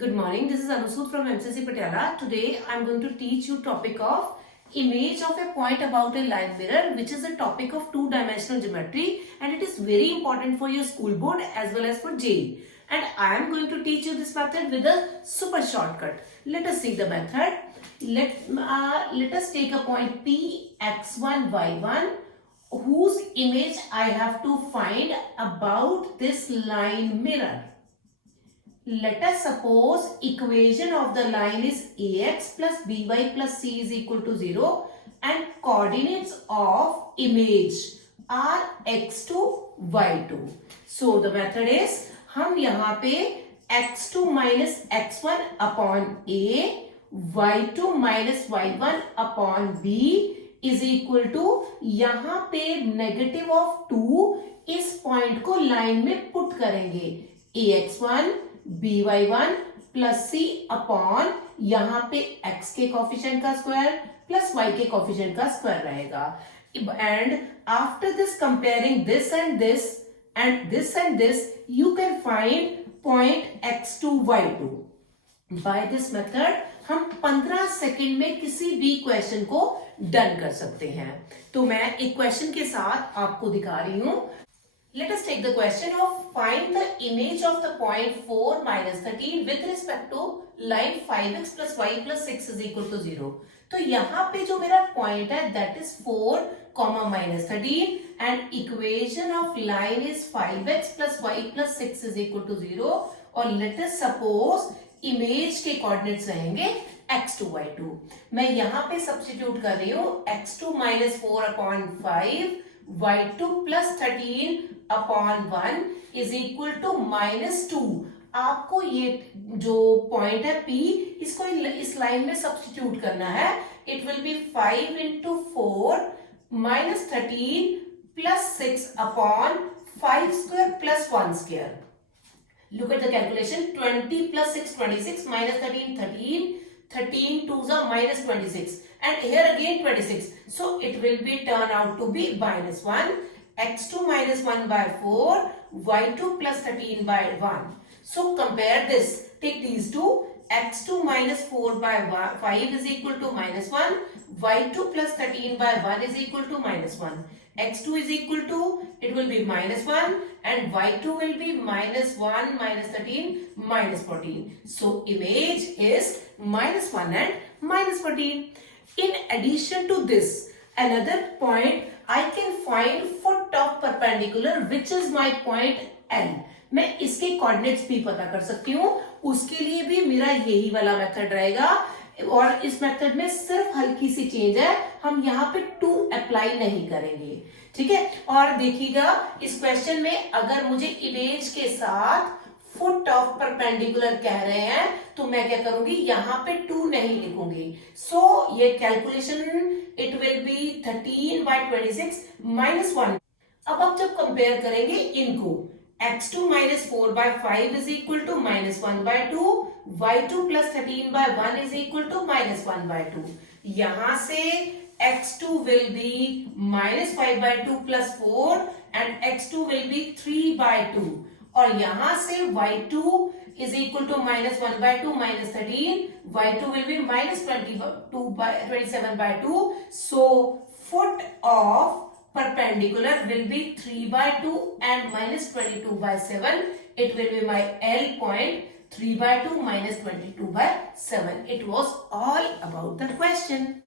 Good morning. This is Anusud from MCC Patiala. Today I am going to teach you topic of image of a point about a line mirror, which is a topic of two-dimensional geometry, and it is very important for your school board as well as for JEE. And I am going to teach you this method with a super shortcut. Let us see the method. Let us take a point P x1 y1 whose image I have to find about this line mirror. Let us suppose equation of the line is ax plus by plus c is equal to 0 and coordinates of image are x2, y2. So the method is हम यहाँ पे x2 minus x1 upon a, y2 minus y1 upon b is equal to यहाँ पे negative of 2 इस point को line में put करेंगे ax1 by1 plus सी upon यहाँ पे x के कोफिशिएंट का स्क्वायर प्लस y के कोफिशिएंट का स्क्वायर रहेगा. And after this comparing this and this and this you can find point x2 y2. by this method हम 15 सेकेंड में किसी भी क्वेश्चन को डन कर सकते हैं. तो मैं एक क्वेश्चन के साथ आपको दिखा रही हूं. Let us take the question of find the image of the point 4 minus 13 with respect to line 5x plus y plus 6 is equal to 0. तो यहाँ पे जो मेरा पॉइंट है that is 4 comma minus 13 and equation of line is 5x plus y plus 6 is equal to 0. और let us suppose image के coordinates रहेंगे x2 y2. मैं यहाँ पे सब्स्टिट्यूट कर रही हूँ x2 minus 4 upon 5 y2 plus 13 upon 1 is equal to -2. आपको ये जो पॉइंट है P इसको इस लाइन में सब्स्टिट्यूट करना है. It will be 5 into 4 minus 13 plus 6 upon 5 square plus 1 square. Look at the calculation. 20 plus 6 26 minus 13 13 13 2s are minus 26 and here again 26. So it will be turn out to be -1. x2 minus 1 by 4, y2 plus 13 by 1. So compare this. Take these two. x2 minus 4 by 5 is equal to -1. y2 plus 13 by 1 is equal to -1. x2 is equal to, it will be -1 and y2 will be -1 minus 13 minus 14. So image is -1 and -14. In addition to this, another point I can find foot of perpendicular which is my point L. मैं इसके coordinates भी पता कर सकती हूँ. उसके लिए भी मेरा यही वाला मेथड रहेगा और इस मेथड में सिर्फ हल्की सी चेंज है. हम यहाँ पे 2 अप्लाई नहीं करेंगे. ठीक है. और देखिएगा इस क्वेश्चन में अगर मुझे इमेज के साथ फुट ऑफ परपेंडिकुलर कह रहे हैं तो मैं क्या करूंगी यहाँ पे 2 नहीं लिखूंगी. सो ये calculation it will be 13 by 26 -1. अब आप जब कंपेयर करेंगे इनको x2 minus 4 by 5 is equal to -1 by 2, y2 plus 13 by 1 is equal to -1 by 2. यहां से x2 will be -5 by 2 plus 4 and x2 will be 3 by 2. और यहां से y2 is equal to -1 by 2 minus 13. y2 will be -27 by 2. So foot of perpendicular will be 3 by 2 and -22 by 7. It will be my L point 3 by 2 minus 22 by 7. It was all about the question.